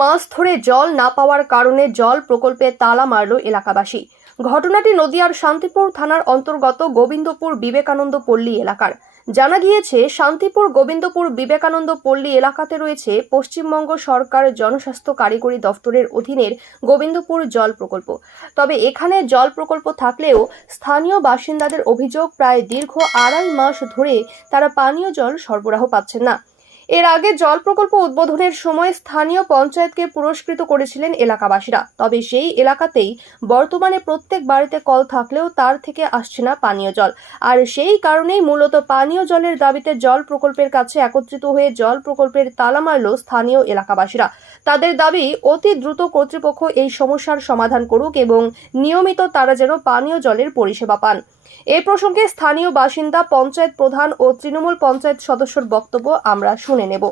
মাস ধরে জল না পাওয়ার কারণে জল প্রকল্পে তালা মারল এলাকাবাসী। ঘটনাটি নদিয়ার শান্তিপুর থানার অন্তর্গত গোবিন্দপুর বিবেকানন্দ পল্লী এলাকার। জানা গিয়েছে, শান্তিপুর গোবিন্দপুর বিবেকানন্দ পল্লী এলাকাতে রয়েছে পশ্চিমবঙ্গ সরকার জনস্বাস্থ্য কারিগরি দফতরের অধীনের গোবিন্দপুর জল প্রকল্প। তবে এখানে জল প্রকল্প থাকলেও স্থানীয় বাসিন্দাদের অভিযোগ, প্রায় দীর্ঘ আড়াই মাস ধরে তারা পানীয় জল সরবরাহ পাচ্ছেন না। এর আগে জল প্রকল্প উদ্বোধনের সময় স্থানীয় পঞ্চায়েতকে পুরস্কৃত করেছিলেন এলাকাবাসীরা। তবে সেই এলাকাতেই বর্তমানে প্রত্যেক বাড়িতে কল থাকলেও তার থেকে আসছে না পানীয় জল। আর সেই কারণেই মূলত পানীয় জলের দাবিতে জল প্রকল্পের কাছে একত্রিত হয়ে জল প্রকল্পের তালা মারল স্থানীয় এলাকাবাসীরা। তাদের দাবি, অতি দ্রুত কর্তৃপক্ষ এই সমস্যার সমাধান করুক এবং নিয়মিত তারা যেন পানীয় জলের পরিষেবা পান। এ প্রসঙ্গে স্থানীয় বাসিন্দা পঞ্চায়েত প্রধান ও তৃণমূল পঞ্চায়েত সদস্যর বক্তব্য আমরা শুনে নেব।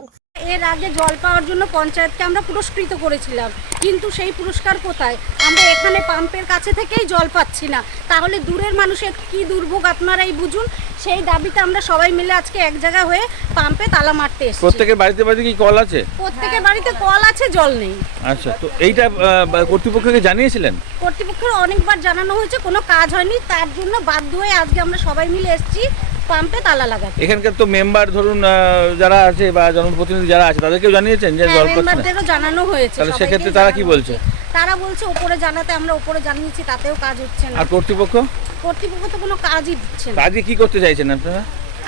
এর আগে জল পাওয়ার জন্য পঞ্চায়েতকে আমরা পুরস্কৃত করেছিলাম। কিন্তু সেই পুরস্কার কোথায়? আমরা এখানে পাম্পের কাছে থেকেই জল পাচ্ছি না। তাহলে দূরের মানুষের কি দুর্ভোগ আপনারাই বুঝুন? সেই দাবিতে আমরা সবাই মিলে আজকে এক জায়গায় হয়ে পাম্পে তালা মারতে এসেছি। প্রত্যেকের বাড়িতে বাড়িতে কি কল আছে? প্রত্যেকের বাড়িতে কল আছে জল নেই। আচ্ছা তো এইটা কর্তৃপক্ষকে জানিয়েছিলেন? কর্তৃপক্ষের অনেকবার জানানো হয়েছে কোনো কাজ হয়নি। তার জন্য বাধ্য হয়ে আজকে আমরা সবাই মিলে এসেছি। পাম্পে তালা লাগাতে। এখানকার তো মেম্বার ধরুন যারা আছে বা জনপ্রতিনিধি যারা আছে তাদেরকেও জানিয়েছেন যে হ্যাঁ জল পাচ্ছে না। জানানো হয়েছে তাহলে সেক্ষেত্রে তারা কি বলছে? তারা বলছে ওপরে জানাতে আমরা ওপরে জানিয়েছি তাতেও কাজ হচ্ছে না। আর কর্তৃপক্ষ? কর্তৃপক্ষ তো কোনো কাজই দিচ্ছে না। আজকে কি করতে চাইছেন আপনারা?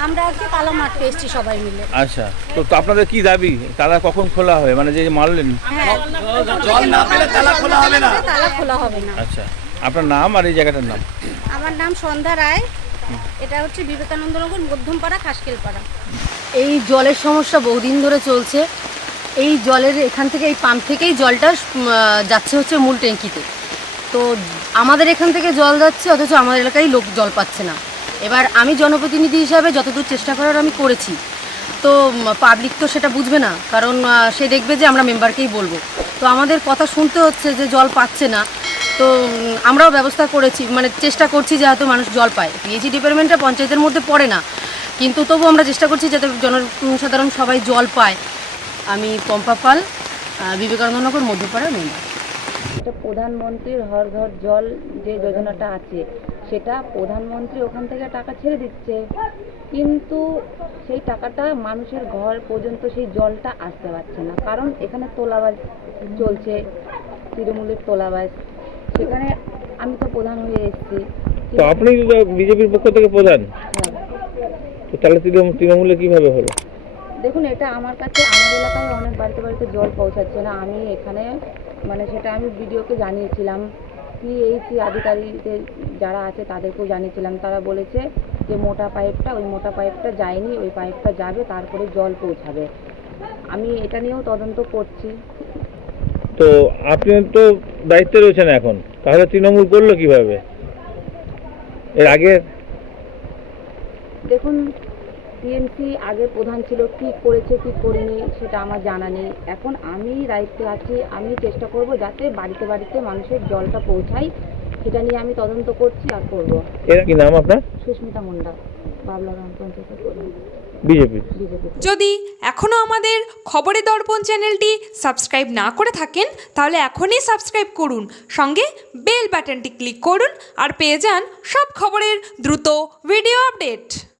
আমরা আজকে তালা মারতে এসেছি সবাই মিলে। আচ্ছা তো তো আপনাদের কি দাবি? তারা কখন খোলা হবে? মানে যে মারলেন। হ্যাঁ জল না পেলে তালা খোলা হবে না। তালা খোলা হবে না। আচ্ছা আপনার নাম আর এই জায়গাটার নাম? আমার নাম সন্ধ্যা রায়। এটা হচ্ছে বিবেকানন্দনগর মধ্যমপাড়া খাসকেলপাড়া। এই জলের সমস্যা বহুদিন ধরে চলছে। এই জলের এখান থেকে, এই পাম্প থেকেই জলটা যাচ্ছে হচ্ছে মূল ট্যাঙ্কিতে। তো আমাদের এখান থেকে জল যাচ্ছে, অথচ আমাদের এলাকায় লোক জল পাচ্ছে না। এবার আমি জনপ্রতিনিধি হিসাবে যতদূর চেষ্টা করার আমি করেছি। তো পাবলিক তো সেটা বুঝবে না, কারণ সে দেখবে যে আমরা মেম্বারকেই বলব। তো আমাদের কথা শুনতে হচ্ছে যে জল পাচ্ছে না। তো আমরাও ব্যবস্থা করেছি মানে চেষ্টা করছি যে হয়তো মানুষ জল পায়। পিএইচি ডিপার্টমেন্টটা পঞ্চায়েতের মধ্যে পড়ে না, কিন্তু তবু আমরা চেষ্টা করছি যাতে জনসাধারণ সবাই জল পায়। আমি পম্পা পাল বিবেকানন্দনগর, মধ্যপাড়ার মেম্বার। এটা প্রধানমন্ত্রীর হর ঘর জল যে যোজনাটা আছে, সেটা প্রধানমন্ত্রী ওখান থেকে টাকা ছেড়ে দিচ্ছে। কিন্তু সেই টাকাটা মানুষের ঘর পর্যন্ত সেই জলটা আসতে পারছে না। কারণ এখানে তোলাবাজ চলছে, তৃণমূলের তোলাবাজ। সেখানে আমি তো প্রধান হয়ে এসেছি। তো আপনি বিজেপির পক্ষ থেকে প্রধান। তো তাহলে তৃণমূল- কীভাবে হলো? দেখুন এটা আমার কাছে আমার এলাকায় অনেক বাড়িতে বাড়িতে জল পৌঁছাচ্ছে না। আমি এখানে মানে সেটা আমি ভিডিওকে জানিয়েছিলাম। পিএইচি আধিকারিকদের যারা আছে তাদেরকেও জানিয়েছিলাম। তারা বলেছে যে মোটা পাইপটা ওই মোটা পাইপটা যায়নি ওই পাইপটা যাবে তারপরে জল পৌঁছাবে। আমি এটা নিয়েও তদন্ত করছি। তো আপনি তো দায়িত্বে রয়েছেন এখন। তাহলে তৃণমূল করল কীভাবে? এর আগে দেখুন, টিএমসি আগে প্রধান ছিল, কি করেছে, কি করেনি, সেটা আমার জানা নেই। এখন আমি দায়িত্বে আছি, আমি চেষ্টা করব যাতে বাড়িতে বাড়িতে মানুষের জলটা পৌঁছায়। সেটা নিয়ে আমি তদন্ত করছি আর করব। এর কি নাম আপনার? সুস্মিতা মুন্ডা বাবলা গ্রাম পঞ্চায়েতের বিজেপি। যদি এখনও আমাদের খবরের দর্পণ চ্যানেলটি সাবস্ক্রাইব না করে থাকেন তাহলে এখনই সাবস্ক্রাইব করুন। সঙ্গে বেল বাটনটি ক্লিক করুন আর পেয়ে যান সব খবরের দ্রুত ভিডিও আপডেট।